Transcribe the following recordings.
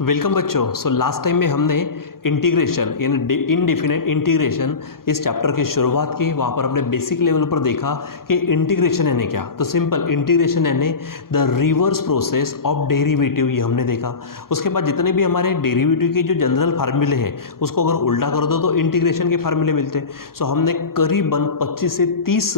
Welcome बच्चों। So last time में हमने इंटीग्रेशन यानी इनडेफिनेट इंटीग्रेशन इस चैप्टर की शुरुआत की। वहाँ पर हमने बेसिक लेवल पर देखा कि इंटीग्रेशन यानी क्या। तो सिंपल इंटीग्रेशन यानी the reverse process of derivative, ये हमने देखा। उसके बाद जितने भी हमारे डेरिवेटिव के जो जनरल फार्मूले हैं उसको अगर उल्टा कर दो तो इंटीग्रेशन के फार्मूले मिलते हैं। सो हमने करीबन 25 से 30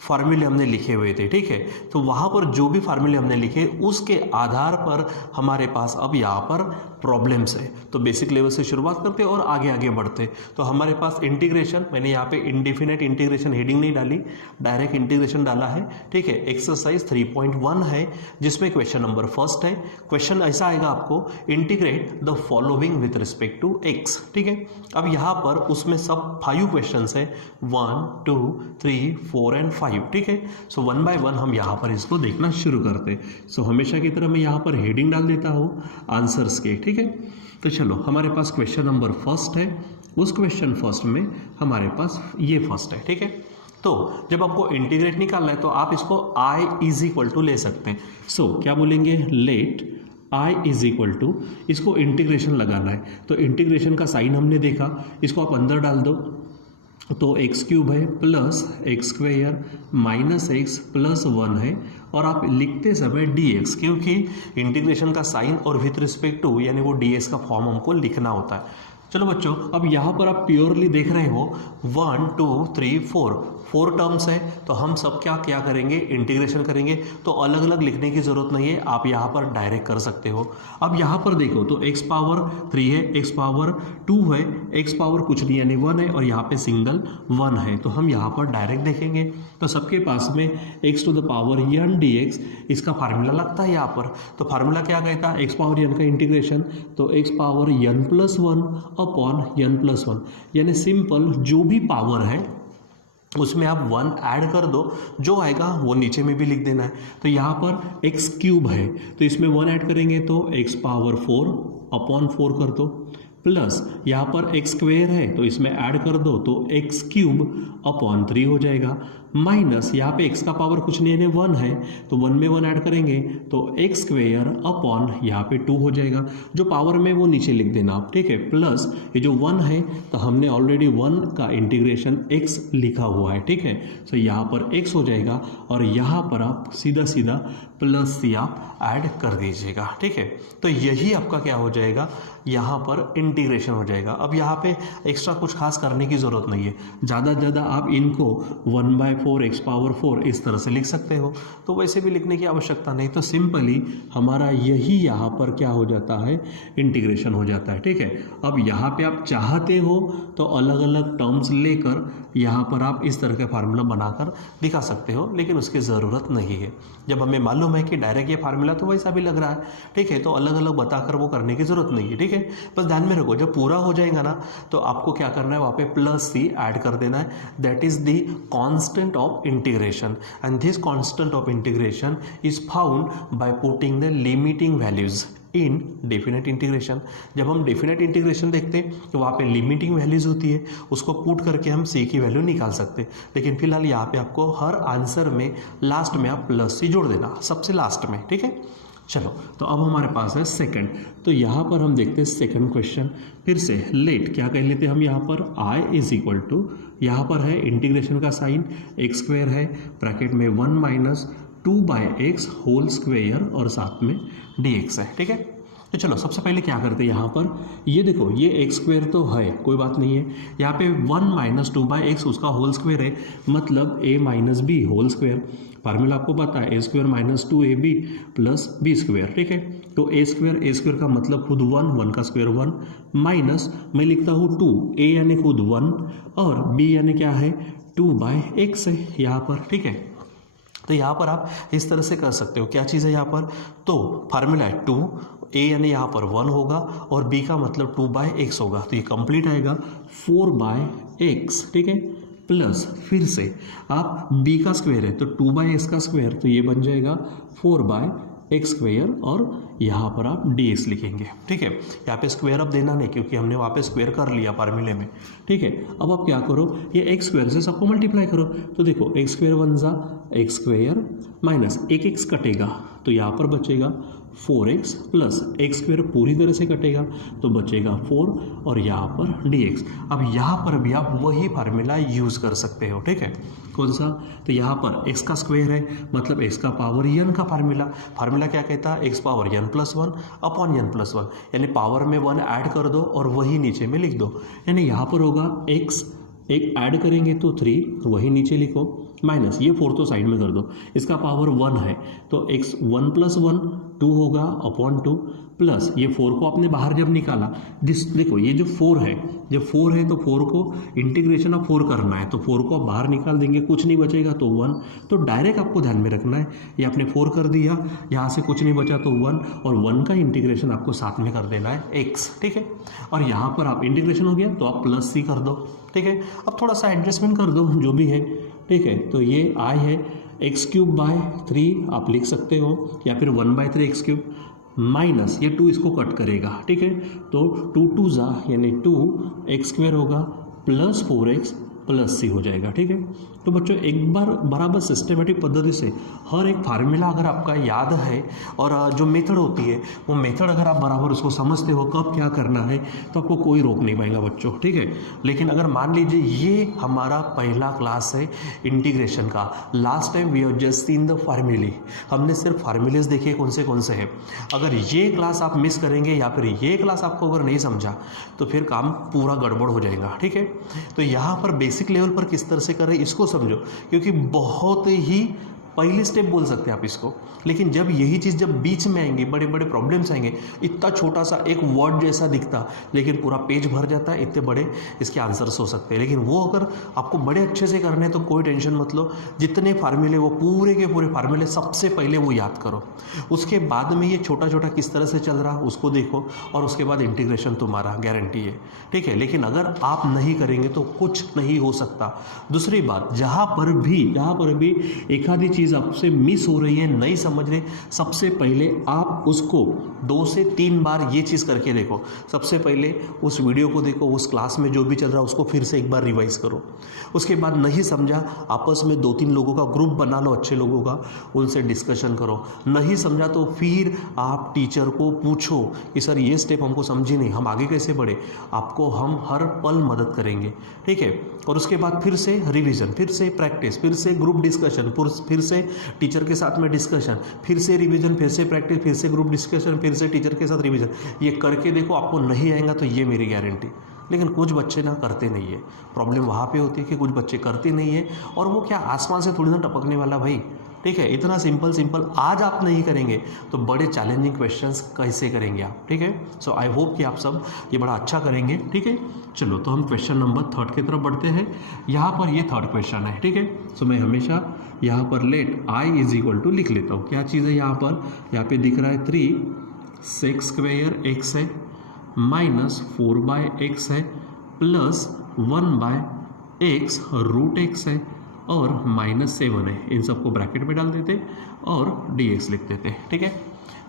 फार्मूले हमने लिखे हुए थे, ठीक है। तो वहाँ पर जो भी फार्मूले हमने लिखे उसके आधार पर हमारे पास अब यहाँ पर प्रॉब्लम्स है। तो बेसिक लेवल से शुरुआत करते और आगे आगे बढ़ते। तो हमारे पास इंटीग्रेशन, मैंने यहाँ पे इंडेफिनेट इंटीग्रेशन हेडिंग नहीं डाली, डायरेक्ट इंटीग्रेशन डाला है, ठीक है। एक्सरसाइज 3.1 है जिसमें क्वेश्चन नंबर फर्स्ट है। क्वेश्चन ऐसा आएगा आपको, integrate the following with respect to X, ठीक है। अब यहाँ पर उसमें सब 5 क्वेश्चन है, 1 2 3 4 एंड 5, ठीक है। सो 1 बाय 1 हम यहाँ पर इसको देखना शुरू करते। सो हमेशा की तरह मैं यहाँ पर हेडिंग डाल देता हूँ आंसर्स के, ठीक है। तो चलो हमारे पास क्वेश्चन नंबर फर्स्ट है। उस क्वेश्चन फर्स्ट में हमारे पास ये फर्स्ट है, ठीक है। तो जब आपको इंटीग्रेट निकालना है तो आप इसको i इज इक्वल टू ले सकते हैं। सो क्या बोलेंगे, let i is equal to, इसको इंटीग्रेशन लगाना है। तो इंटीग्रेशन का साइन हमने देखा, इसको आप अंदर डाल दो तो एक्स क्यूब है plus x square minus x plus 1 है, और आप लिखते समय dx, क्योंकि इंटीग्रेशन का साइन और विथ रिस्पेक्ट टू यानी वो dx का फॉर्म हमको लिखना होता है। चलो बच्चों, अब यहाँ पर आप प्योरली देख रहे हो 1 2 3 4 टर्म्स है। तो हम सब क्या करेंगे, इंटीग्रेशन करेंगे। तो अलग अलग लिखने की जरूरत नहीं है, आप यहाँ पर डायरेक्ट कर सकते हो। अब यहाँ पर देखो तो x पावर 3 है, x पावर 2 है, x पावर कुछ नहीं यानी 1 है, और यहाँ पे सिंगल 1 है। तो हम यहाँ पर डायरेक्ट देखेंगे तो सबके पास में x to the power n dx, इसका फार्मूला लगता है यहाँ पर। तो फार्मूला क्या कहता है, x पावर n का इंटीग्रेशन, तो x power n plus 1 upon n plus 1, यानी सिंपल जो भी पावर है उसमें आप 1 ऐड कर दो, जो आएगा वो नीचे में भी लिख देना है। तो यहाँ पर x क्यूब है तो इसमें 1 ऐड करेंगे तो x पावर 4 अपॉन 4 कर दो, प्लस यहाँ पर एक्स स्क्वेयर है तो इसमें ऐड कर दो तो एक्स क्यूब अपॉन 3 हो जाएगा, माइनस यहाँ पे x का पावर कुछ नहीं है 1 है तो 1 में 1 ऐड करेंगे तो एक्स स्क्वेयर अपॉन यहाँ पे 2 हो जाएगा। जो पावर में वो नीचे लिख देना आप, ठीक है। प्लस ये जो 1 है तो हमने ऑलरेडी 1 का इंटीग्रेशन x लिखा हुआ है, ठीक है। तो यहाँ पर x हो जाएगा और यहाँ पर आप सीधा सीधा प्लस c आप ऐड कर दीजिएगा, ठीक है। तो यही आपका क्या हो जाएगा, यहाँ पर इंटीग्रेशन हो जाएगा। अब यहाँ पे एक्स्ट्रा कुछ खास करने की ज़रूरत नहीं है, ज़्यादा से ज़्यादा आप इनको 1/4 x पावर 4 इस तरह से लिख सकते हो। तो वैसे भी लिखने की आवश्यकता नहीं, तो सिंपली हमारा यही यहाँ पर क्या हो जाता है, इंटीग्रेशन हो जाता है, ठीक है। अब यहाँ पे आप चाहते हो तो अलग अलग टर्म्स लेकर यहाँ पर आप इस तरह का फार्मूला बनाकर दिखा सकते हो, लेकिन उसकी ज़रूरत नहीं है। जब हमें मालूम है कि डायरेक्ट ये फार्मूला तो वैसा भी लग रहा है, ठीक है, तो अलग अलग बताकर वो करने की ज़रूरत नहीं है, ठीक है। बस ध्यान में रखो, जब पूरा हो जाएगा ना तो आपको क्या करना है, वहाँ पे प्लस c ऐड कर देना है। That is the constant of integration, and this constant of integration is found by putting the limiting values in definite integration. जब हम डेफिनेट इंटीग्रेशन देखते हैं तो वहाँ पे लिमिटिंग वैल्यूज होती है, उसको पुट करके हम c की वैल्यू निकाल सकते हैं। लेकिन फिलहाल यहाँ पे आपको हर आंसर में लास्ट में आप प्लस c जोड़ देना, सबसे लास्ट में, ठीक है। चलो तो अब हमारे पास है सेकंड। तो यहाँ पर हम देखते हैं सेकंड क्वेश्चन। फिर से लेट क्या कह लेते हैं हम, यहाँ पर i इज इक्वल टू, यहाँ पर है इंटीग्रेशन का साइन, एक्स स्क्वायर है ब्रैकेट में 1 माइनस 2/x होल स्क्वायर और साथ में dx है, ठीक है। तो चलो सबसे पहले क्या करते हैं, यहाँ पर ये देखो ये एक्स स्क्वायर तो है, कोई बात नहीं है। यहाँ पे 1 माइनस 2/x उसका होल स्क्वायर है, मतलब a minus B whole square. Formula आपको पता है, a square minus 2ab plus B square, ठीक है। तो a स्क्वायर का मतलब खुद 1 का स्क्वायर 1, माइनस मैं लिखता हूँ 2, a यानी खुद 1 और b यानी क्या है 2/x है यहाँ पर, ठीक है। तो यहाँ पर आप इस तरह से कर सकते हो। क्या चीज़ है यहाँ पर, तो फार्मूला है 2, a यानी यहाँ पर 1 होगा और b का मतलब 2/x होगा, तो ये कंप्लीट आएगा 4/x, ठीक है। प्लस फिर से आप b का स्क्वायर है तो 2/x का स्क्वायर, तो ये बन जाएगा 4/x स्क्वायर और यहाँ पर आप dx लिखेंगे, ठीक है। यहाँ पे स्क्वायर अब देना नहीं क्योंकि हमने वहाँ पे स्क्वायर कर लिया फार्मूले में, ठीक है। अब आप क्या करो, ये एक्स स्क्वायर से सबको मल्टीप्लाई करो। तो देखो एक्स स्क्वायर 1 जा एक्स स्क्वायर माइनस एक एक्स कटेगा तो यहाँ पर बचेगा 4x प्लस एक्स स्क्वायर पूरी तरह से कटेगा तो बचेगा 4 और यहाँ पर dx। अब यहाँ पर भी आप वही फार्मूला यूज़ कर सकते हो, ठीक है। कौन सा? तो यहाँ पर x का स्क्वायर है मतलब x का पावर n का फार्मूला क्या कहता है? x power n plus 1 upon n plus 1, यानी पावर में 1 ऐड कर दो और वही नीचे में लिख दो, यानी यहाँ पर होगा x एक ऐड करेंगे तो 3 वही नीचे लिखो माइनस ये 4 तो साइड में कर दो, इसका पावर 1 है तो x 1 प्लस 1 2 होगा अपॉन 2 प्लस ये 4 को आपने बाहर जब निकाला देखो ये जो 4 है, जब 4 है तो 4 को इंटीग्रेशन ऑफ 4 करना है तो 4 को आप बाहर निकाल देंगे, कुछ नहीं बचेगा तो 1, तो डायरेक्ट आपको ध्यान में रखना है ये आपने 4 कर दिया, यहाँ से कुछ नहीं बचा तो 1 और 1 का इंटीग्रेशन आपको साथ में कर देना है x, ठीक है। और यहाँ पर आप इंटीग्रेशन हो गया तो आप प्लस c कर दो, ठीक है। अब थोड़ा सा एडजस्टमेंट कर दो जो भी है, ठीक है। तो ये i है एक्स क्यूब बाय 3 आप लिख सकते हो या फिर 1/3 एक्स क्यूब माइनस ये 2 इसको कट करेगा, ठीक है। तो 2 2 जा यानी 2 एक्स स्क्वायर होगा प्लस 4x प्लस c हो जाएगा, ठीक है। तो बच्चों एक बार बराबर सिस्टमेटिक पद्धति से हर एक फार्मूला अगर आपका याद है और जो मेथड होती है वो मेथड अगर आप बराबर उसको समझते हो कब क्या करना है तो आपको कोई रोक नहीं पाएगा बच्चों, ठीक है। लेकिन अगर मान लीजिए ये हमारा पहला क्लास है इंटीग्रेशन का, last time we have just seen the formulae, हमने सिर्फ फार्मूलेज देखे कौन से हैं। अगर ये क्लास आप मिस करेंगे या फिर ये क्लास आपको अगर नहीं समझा तो फिर काम पूरा गड़बड़ हो जाएगा, ठीक है। तो यहाँ पर बेसिक लेवल पर किस तरह से करें इसको समझो, क्योंकि बहुत ही पहली स्टेप बोल सकते हैं आप इसको, लेकिन जब यही चीज़ जब बीच में आएंगे बड़े बड़े प्रॉब्लम्स आएंगे, इतना छोटा सा एक वर्ड जैसा दिखता लेकिन पूरा पेज भर जाता है, इतने बड़े इसके आंसर्स हो सकते हैं। लेकिन वो अगर आपको बड़े अच्छे से करने हैं तो कोई टेंशन मत लो, जितने फार्मूले वो पूरे के पूरे फार्मूले सबसे पहले वो याद करो, उसके बाद में ये छोटा छोटा किस तरह से चल रहा उसको देखो और उसके बाद इंटीग्रेशन तुम्हारा गारंटी है, ठीक है। लेकिन अगर आप नहीं करेंगे तो कुछ नहीं हो सकता। दूसरी बात, जहाँ पर भी एक आधी चीज़ आपसे मिस हो रही है, नहीं समझ रहे, सबसे पहले आप उसको 2 से 3 बार ये चीज़ करके देखो। सबसे पहले उस वीडियो को देखो, उस क्लास में जो भी चल रहा है उसको फिर से एक बार रिवाइज करो। उसके बाद नहीं समझा आपस में 2-3 लोगों का ग्रुप बना लो, अच्छे लोगों का, उनसे डिस्कशन करो। नहीं समझा तो फिर आप टीचर को पूछो कि सर ये स्टेप हमको समझी नहीं, हम आगे कैसे बढ़े। आपको हम हर पल मदद करेंगे, ठीक है। और उसके बाद फिर से रिवीजन, फिर से प्रैक्टिस, फिर से ग्रुप डिस्कशन, फिर से टीचर के साथ में डिस्कशन, फिर से रिवीजन, फिर से प्रैक्टिस, फिर से ग्रुप डिस्कशन, फिर से टीचर के साथ रिवीजन। ये करके देखो, आपको नहीं आएगा तो ये मेरी गारंटी। लेकिन कुछ बच्चे ना करते नहीं है, प्रॉब्लम वहाँ पे होती है कि कुछ बच्चे करते नहीं है, और वो क्या आसमान से थोड़ी ना टपकने वाला भाई, ठीक है। इतना सिंपल आज आप नहीं करेंगे तो बड़े चैलेंजिंग क्वेश्चंस कैसे करेंगे आप, ठीक है। सो आई होप कि आप सब ये बड़ा अच्छा करेंगे, ठीक है। चलो तो हम क्वेश्चन नंबर 3 की तरफ बढ़ते हैं। यहाँ पर ये 3rd क्वेश्चन है, ठीक है। सो मैं हमेशा यहाँ पर let i is equal to लिख लेता हूँ। क्या चीज़ है यहाँ पे दिख रहा है 3 सेक्स स्क्वायर x है माइनस 4/x है प्लस 1/x रूट x है और -7 है। इन सबको ब्रैकेट में डाल देते और dx लिख देते, ठीक है।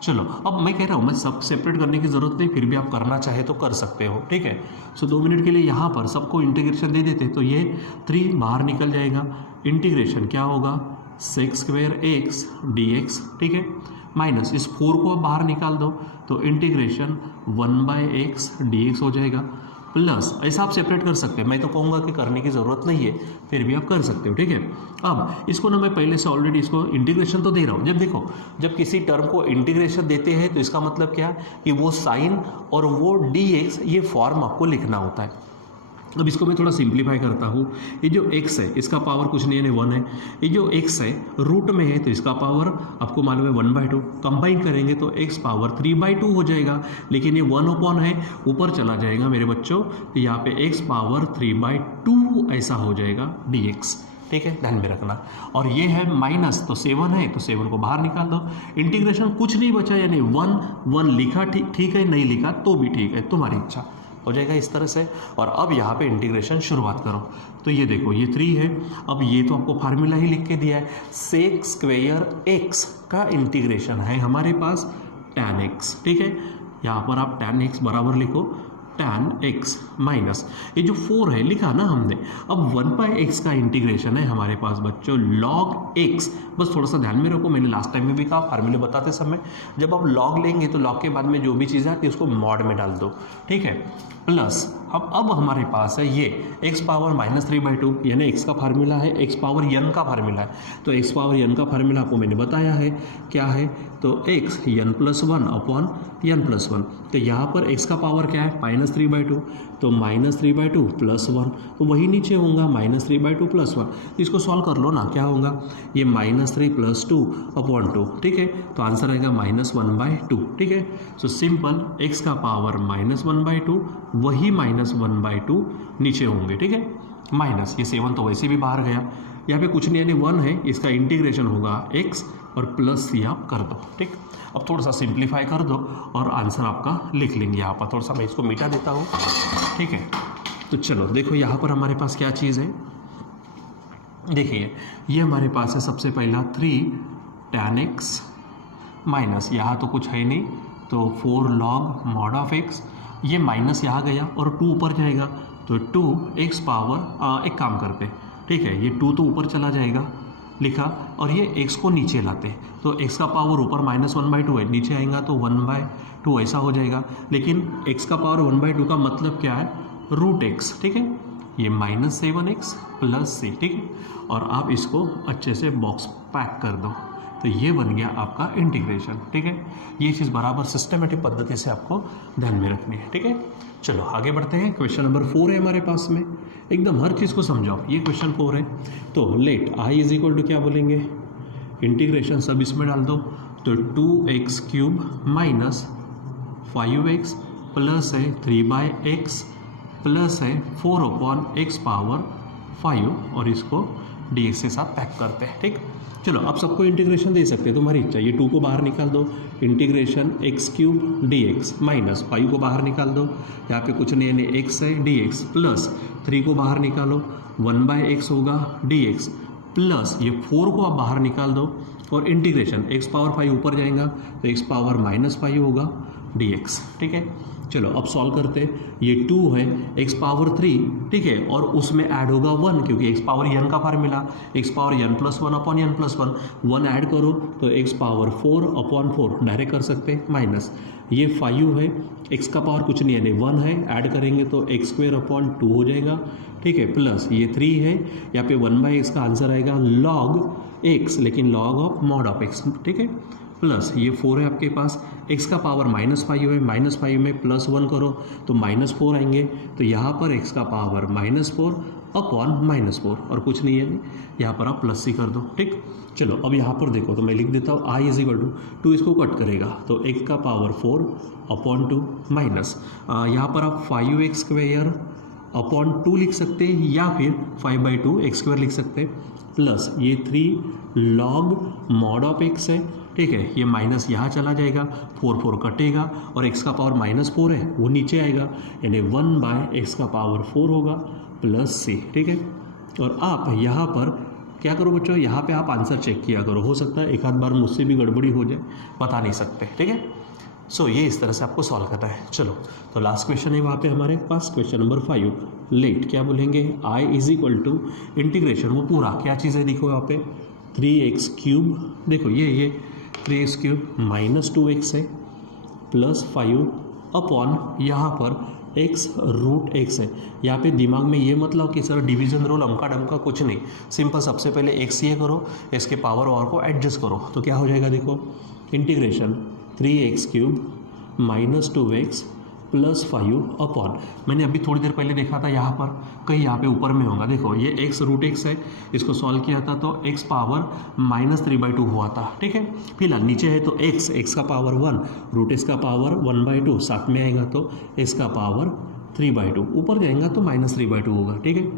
चलो अब मैं कह रहा हूँ मैं सब सेपरेट करने की ज़रूरत नहीं, फिर भी आप करना चाहे तो कर सकते हो, ठीक है। सो 2 मिनट के लिए यहाँ पर सबको इंटीग्रेशन दे देते तो ये 3 बाहर निकल जाएगा। इंटीग्रेशन क्या होगा सेक्स स्क्वायर x dx, ठीक है, माइनस इस 4 को बाहर निकाल दो तो इंटीग्रेशन 1/x dx हो जाएगा प्लस, ऐसा आप सेपरेट कर सकते हैं। मैं तो कहूँगा कि करने की ज़रूरत नहीं है, फिर भी आप कर सकते हो, ठीक है। अब इसको ना मैं पहले से ऑलरेडी इसको इंटीग्रेशन तो दे रहा हूँ। जब देखो जब किसी टर्म को इंटीग्रेशन देते हैं तो इसका मतलब क्या कि वो साइन और वो dx ये फॉर्म आपको लिखना होता है। अब इसको मैं थोड़ा सिंप्लीफाई करता हूँ। ये जो x है इसका पावर कुछ नहीं है, 1 है। ये जो x है रूट में है तो इसका पावर आपको मालूम है 1/2, कंबाइन करेंगे तो x पावर 3/2 हो जाएगा। लेकिन ये 1 अपॉन है ऊपर चला जाएगा मेरे बच्चों, तो यहाँ पे x पावर 3/2 ऐसा हो जाएगा dx, ठीक है, ध्यान में रखना। और ये है माइनस तो 7 है तो 7 को बाहर निकाल दो। इंटीग्रेशन कुछ नहीं बचा, यानी 1 लिखा ठीक है, नहीं लिखा तो भी ठीक है, तुम्हारी इच्छा हो जाएगा इस तरह से। और अब यहाँ पे इंटीग्रेशन शुरुआत करो तो ये देखो ये 3 है। अब ये तो आपको फार्मूला ही लिख के दिया है, सेक स्क्वेयर x का इंटीग्रेशन है हमारे पास tan x, ठीक है। यहाँ पर आप tan x बराबर लिखो tan x माइनस ये जो 4 है लिखा ना हमने, अब 1/x का इंटीग्रेशन है हमारे पास बच्चों log x। बस थोड़ा सा ध्यान में रखो, मैंने लास्ट टाइम में भी कहा फार्मूले बताते समय जब आप log लेंगे तो log के बाद में जो भी चीज़ आती है उसको मॉड में डाल दो, ठीक है। प्लस अब हमारे पास है ये x पावर -3/2 यानी x का फार्मूला है, x पावर n का फार्मूला है, तो x पावर n का फार्मूला आपको मैंने बताया है क्या है, तो x n+1 अपॉन n+1। तो यहाँ पर x का पावर क्या है -3/2, तो -3/2 + 1, तो वही नीचे होगा -3/2 + 1। इसको सॉल्व कर लो ना, क्या होगा ये -3 + 2 अपॉन 2, ठीक है। तो आंसर आएगा -1/2, ठीक है। सो सिंपल x का पावर -1/2 वही -1/2 नीचे होंगे, ठीक है। माइनस ये 7 तो वैसे भी बाहर गया, यहाँ पे कुछ नहीं यानी 1 है, इसका इंटीग्रेशन होगा x और प्लस सी आप कर दो, ठीक। अब थोड़ा सा सिंप्लीफाई कर दो और आंसर आपका लिख लेंगे। यहाँ पर थोड़ा सा मैं इसको मिटा देता हूँ, ठीक है। तो चलो देखो यहाँ पर हमारे पास क्या चीज़ है, देखिए ये हमारे पास है सबसे पहला 3 tan x माइनस, यहाँ तो कुछ है नहीं तो 4 log mod ऑफ x, ये माइनस यहाँ गया और 2 ऊपर जाएगा तो 2x पावर, एक काम करते ठीक है, ये 2 तो ऊपर चला जाएगा लिखा और ये x को नीचे लाते, तो x का पावर ऊपर -1/2 है, नीचे आएगा तो 1/2 ऐसा हो जाएगा। लेकिन x का पावर 1/2 का मतलब क्या है, √x, ठीक है। ये -7x + c, ठीक है। और आप इसको अच्छे से बॉक्स पैक कर दो, तो ये बन गया आपका इंटीग्रेशन, ठीक है। ये चीज़ बराबर सिस्टमेटिक पद्धति से आपको ध्यान में रखनी है, ठीक है। चलो आगे बढ़ते हैं। क्वेश्चन नंबर 4 है हमारे पास में, एकदम हर चीज़ को समझाओ, ये क्वेश्चन 4 है। तो लेट i = क्या बोलेंगे, इंटीग्रेशन सब इसमें डाल दो, तो 2x³ माइनस 5x प्लस है 3/x प्लस है 4/x पावर 5 और इसको dx के साथ पैक करते हैं, ठीक। चलो अब सबको इंटीग्रेशन दे सकते हैं, तुम्हारी इच्छा। ये 2 को बाहर निकाल दो, इंटीग्रेशन x³ dx माइनस 5 को बाहर निकाल दो, यहाँ पे कुछ नहीं है x है dx प्लस 3 को बाहर निकालो 1/x होगा dx प्लस ये 4 को आप बाहर निकाल दो और इंटीग्रेशन x पावर 5 ऊपर जाएगा तो x पावर -5 होगा dx, ठीक है। चलो अब सॉल्व करते हैं, ये 2 है x पावर 3, ठीक है, और उसमें ऐड होगा 1 क्योंकि x पावर n का formula, x power n+1 upon n+1, 1 add करो तो x पावर 4/4 डायरेक्ट कर सकते हैं, माइनस ये 5 है, x का पावर कुछ नहीं है 1 है, ऐड करेंगे तो x²/2 हो जाएगा, ठीक है, प्लस ये 3 है, यहाँ पे 1/x का आंसर आएगा log x, लेकिन log of mod of x, ठीक है, प्लस ये 4 है आपके पास, x का पावर -5 है, -5 में +1 करो तो -4 आएंगे, तो यहाँ पर x का पावर -4 अपॉन -4 और कुछ नहीं है, यहाँ पर आप प्लस सी कर दो, ठीक। चलो अब यहाँ पर देखो तो मैं लिख देता हूँ i = 2, इसको कट करेगा तो x का पावर 4/2 माइनस यहाँ पर आप 5x² अपॉन 2 लिख सकते हैं या फिर 5/2 x² लिख सकते हैं, प्लस ये 3 log mod ऑफ x है, ठीक है, ये माइनस यहाँ चला जाएगा, 4 कटेगा और x का पावर -4 है वो नीचे आएगा, यानी 1/x का पावर 4 होगा प्लस c, ठीक है। और आप यहाँ पर क्या करो बच्चों, यहाँ पे आप आंसर चेक किया करो, हो सकता है एक आध बार मुझसे भी गड़बड़ी हो जाए, बता नहीं सकते, ठीक है। सो ये इस तरह से आपको सॉल्व करना है। चलो तो लास्ट क्वेश्चन है वहाँ पे हमारे पास, क्वेश्चन नंबर 5, लेट क्या बोलेंगे, i = इंटीग्रेशन, वो पूरा क्या चीज़ है देखो यहाँ पे 3x³ देखो ये 3x³ माइनस 2x है प्लस 5 अपॉन यहाँ पर x√x है। यहाँ पे दिमाग में ये मतलब कि सर डिवीजन रूल अमका डमका कुछ नहीं, सिंपल सबसे पहले x ये करो, इसके पावर और को एडजस्ट करो तो क्या हो जाएगा, देखो integration 3x³ minus 2x plus 5 upon, मैंने अभी थोड़ी देर पहले देखा था यहाँ पर कहीं यहाँ पे ऊपर में होगा, देखो ये x√x है, इसको सॉल्व किया था तो x पावर -3/2 हुआ था, ठीक है। फिलहाल नीचे है तो x का पावर 1, √x का पावर 1/2, साथ में आएगा तो x का पावर 3/2, ऊपर जाएगा तो -3/2 होगा, ठीक है,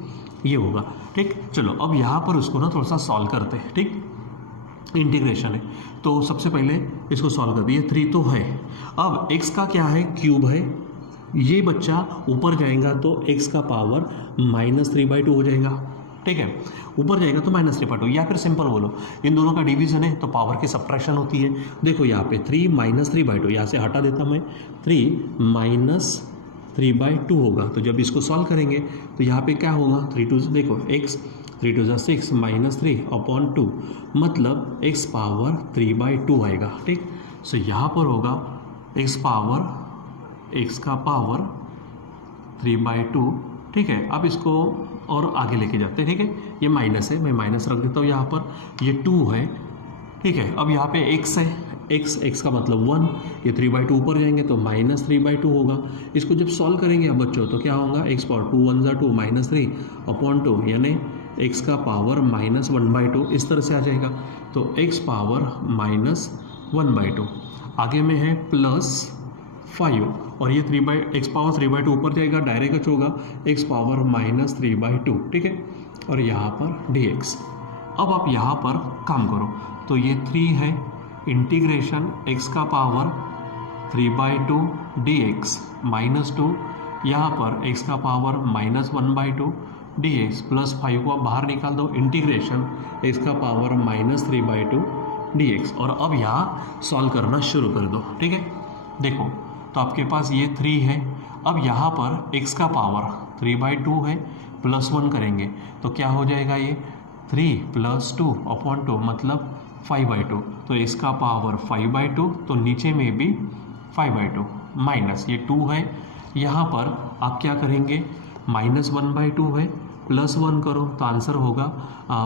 ये होगा, ठीक। चलो अब यहाँ पर उसको ना थोड़ा सा सॉल्व करते हैं, ठीक, इंटीग्रेशन है तो सबसे पहले इसको सॉल्व कर दिए, 3 तो है, अब x का क्या है, क्यूब है, ये बच्चा ऊपर जाएगा तो x का पावर -3/2 हो जाएगा, ठीक है, ऊपर जाएगा तो -3/2, या फिर सिंपल बोलो इन दोनों का डिवीजन है तो पावर की सब्ट्रैक्शन होती है। देखो यहाँ पे 3 - 3/2, यहाँ से हटा देता मैं, 3 - 3/2 होगा। तो जब इसको सॉल्व करेंगे तो यहाँ पे क्या होगा, 3 2 देखो x 3 2 6 -3/2 मतलब x पावर 3/2 आएगा। ठीक, सो यहाँ पर होगा x का पावर 3/2। ठीक है, अब इसको और आगे लेके जाते हैं। ठीक है, ये माइनस है, मैं माइनस रख देता हूँ यहाँ पर, ये 2 है। ठीक है, अब यहाँ पे x है, x का मतलब 1, ये 3/2 ऊपर जाएंगे तो -3/2 होगा। इसको जब सॉल्व करेंगे अब बच्चों तो क्या होगा, x पावर 2 1 2 -3/2 यानी x का पावर -1/2 इस तरह से आ जाएगा। तो x पावर -1/2 आगे में है +5 और ये x पावर 3/2 ऊपर जाएगा, डायरेक्ट होगा x पावर -3/2। ठीक है, और यहाँ पर dx। अब आप यहाँ पर काम करो तो ये 3 है, इंटीग्रेशन x का पावर 3/2 dx -2, यहाँ पर x का पावर -1/2 dx +5 को आप बाहर निकाल दो, इंटीग्रेशन x का पावर -3/2 dx। और अब यहाँ सॉल्व करना शुरू कर दो। ठीक है, देखो तो आपके पास ये 3 है, अब यहाँ पर x का पावर 3/2 है, +1 करेंगे तो क्या हो जाएगा, ये 3 + 2/2 मतलब 5/2। तो इसका पावर 5/2, तो नीचे में भी 5/2 माइनस ये 2 है, यहाँ पर आप क्या करेंगे, -1/2 है, +1 करो तो आंसर होगा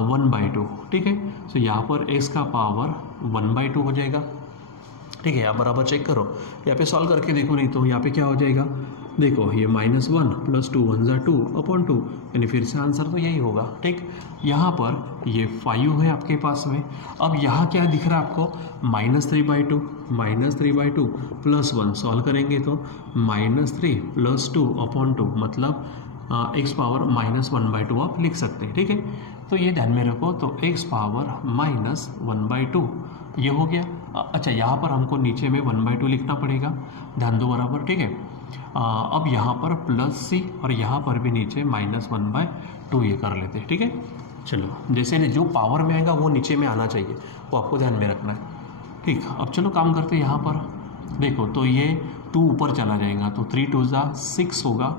1/2। ठीक है, तो यहाँ पर x का पावर 1/2 हो जाएगा। ठीक है, आप बराबर चेक करो, यहाँ पे सॉल्व करके देखो, नहीं तो यहाँ पे क्या हो जाएगा, देखो ये -1 + 2 1 2/2 यानी फिर से आंसर तो यही होगा। ठीक, यहाँ पर ये 5 है आपके पास में। अब यहाँ क्या दिख रहा है आपको, -3/2 + 1 सॉल्व करेंगे तो -3 + 2/2 मतलब x पावर -1/2 आप लिख सकते हैं। ठीक है, तो ये ध्यान में रखो, तो x पावर -1/2 ये हो गया। अच्छा, यहाँ पर हमको नीचे में 1/2 लिखना पड़ेगा, ध्यान दो बराबर। ठीक है, अब यहाँ पर +c और यहाँ पर भी नीचे -1/2 ये कर लेते हैं। ठीक है, चलो जैसे जो पावर में आएगा वो नीचे में आना चाहिए, वो आपको ध्यान में रखना है। ठीक, अब चलो काम करते हैं। यहाँ पर देखो तो ये 2 ऊपर चला जाएगा तो 3 2 6 होगा।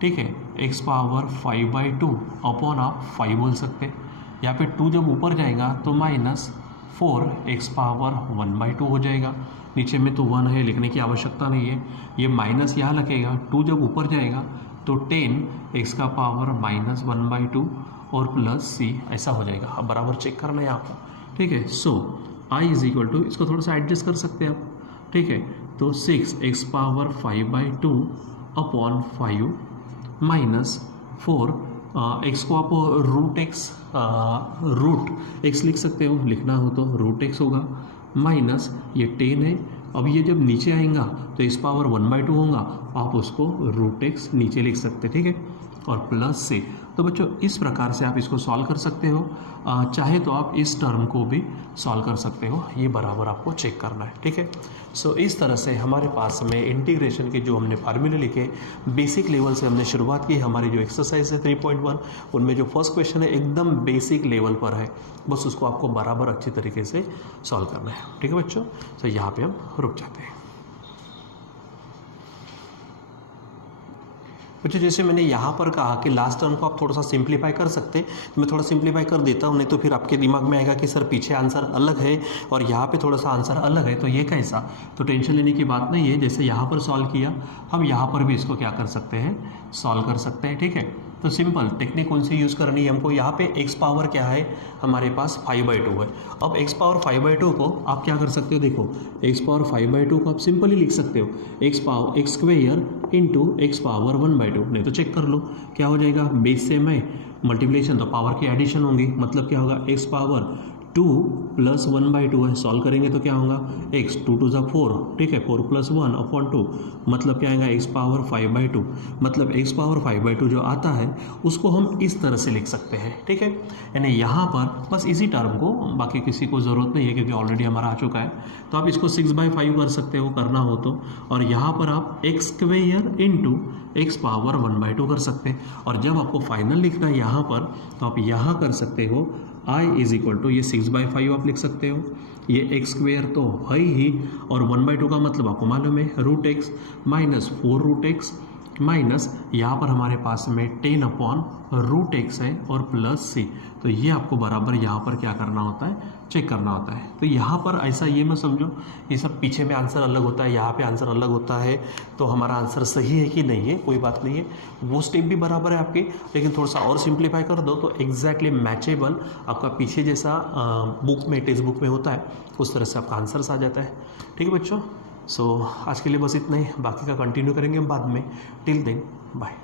ठीक है, x पावर 5/2 अपॉन आप 5 बोल सकते हैं। यहाँ पे 2 जब ऊपर जाएगा तो -4 x पावर 1/2 हो जाएगा। नीचे में तो 1 है, लिखने की आवश्यकता नहीं है, ये माइनस यहाँ लगेगा। 2 जब ऊपर जाएगा तो 10 x का पावर -1/2 और +c ऐसा हो जाएगा। अब बराबर चेक करना है यहाँ पर। ठीक है, सो i = इसको थोड़ा सा एडजस्ट कर सकते हैं आप। ठीक है, तो 6 x पावर 5/2 अपॉन 5 -4 x को आप √x लिख सकते हो, लिखना हो तो √x होगा, माइनस ये 10 है। अब ये जब नीचे आएगा तो इस पावर 1/2 होगा, आप उसको √x नीचे लिख सकते। ठीक है, और प्लस से। तो बच्चों इस प्रकार से आप इसको सॉल्व कर सकते हो, चाहे तो आप इस टर्म को भी सॉल्व कर सकते हो, ये बराबर आपको चेक करना है। ठीक है, सो इस तरह से हमारे पास में इंटीग्रेशन के जो हमने फार्मूले लिखे, बेसिक लेवल से हमने शुरुआत की। हमारी जो एक्सरसाइज है 3.1 उनमें जो फर्स्ट क्वेश्चन है एकदम बेसिक लेवल पर है, बस उसको आपको बराबर अच्छी तरीके से सॉल्व करना है। ठीक है बच्चों, तो यहाँ पे हम रुक जाते हैं। बच्चों जैसे मैंने यहाँ पर कहा कि लास्ट टर्म को आप थोड़ा सा सिंप्लीफाई कर सकते हैं, मैं थोड़ा सिंप्लीफाई कर देता हूँ, नहीं तो फिर आपके दिमाग में आएगा कि सर पीछे आंसर अलग है और यहाँ पे थोड़ा सा आंसर अलग है, तो ये कैसा। तो टेंशन लेने की बात नहीं है, जैसे यहाँ पर सॉल्व किया हम यहाँ पर भी इसको क्या कर सकते हैं, सॉल्व कर सकते हैं। ठीक है, तो सिंपल टेक्निक कौन सी यूज़ करनी है हमको, यहाँ पे x पावर क्या है हमारे पास 5/2 है। अब x पावर 5/2 को आप क्या कर सकते हो, देखो x पावर 5/2 को आप सिंपली लिख सकते हो x square into x power 1/2, नहीं तो चेक कर लो क्या हो जाएगा, बेस से में मल्टीप्लिकेशन तो पावर की एडिशन होंगी, मतलब क्या होगा x पावर 2 + 1/2 है, सॉल्व करेंगे तो क्या होगा x 2 2 4, ठीक है, 4 + 1 अपॉन 2 मतलब क्या आएगा x पावर 5/2, मतलब x पावर 5/2 जो आता है उसको हम इस तरह से लिख सकते हैं। ठीक है, यानी यहाँ पर बस इसी टर्म को, बाकी किसी को ज़रूरत नहीं है क्योंकि ऑलरेडी हमारा आ चुका है, तो आप इसको 6/5 कर सकते हो करना हो तो, और यहाँ पर आप x square into x power 1/2 कर सकते हैं। और जब आपको फाइनल लिखना है यहाँ पर तो आप यहाँ कर सकते हो I = ये 6/5 आप लिख सकते हो, ये x स्क्वेयर तो है ही, और 1/2 का मतलब आपको मालूम है √x -4 √x माइनस यहाँ पर हमारे पास में 10/√x है और प्लस c। तो ये आपको बराबर यहाँ पर क्या करना होता है, चेक करना होता है। तो यहाँ पर ऐसा ये मत समझो ये सब पीछे में आंसर अलग होता है, यहाँ पे आंसर अलग होता है, तो हमारा आंसर सही है कि नहीं है, कोई बात नहीं है, वो स्टेप भी बराबर है आपके, लेकिन थोड़ा सा और सिंप्लीफाई कर दो तो एग्जैक्टली मैचेबल आपका पीछे जैसा बुक में, टेक्स्ट बुक में होता है, उस तरह से आपका आंसर्स आ जाता है। ठीक है बच्चों, सो आज के लिए बस इतना ही, बाकी का कंटिन्यू करेंगे हम बाद में। Till then bye.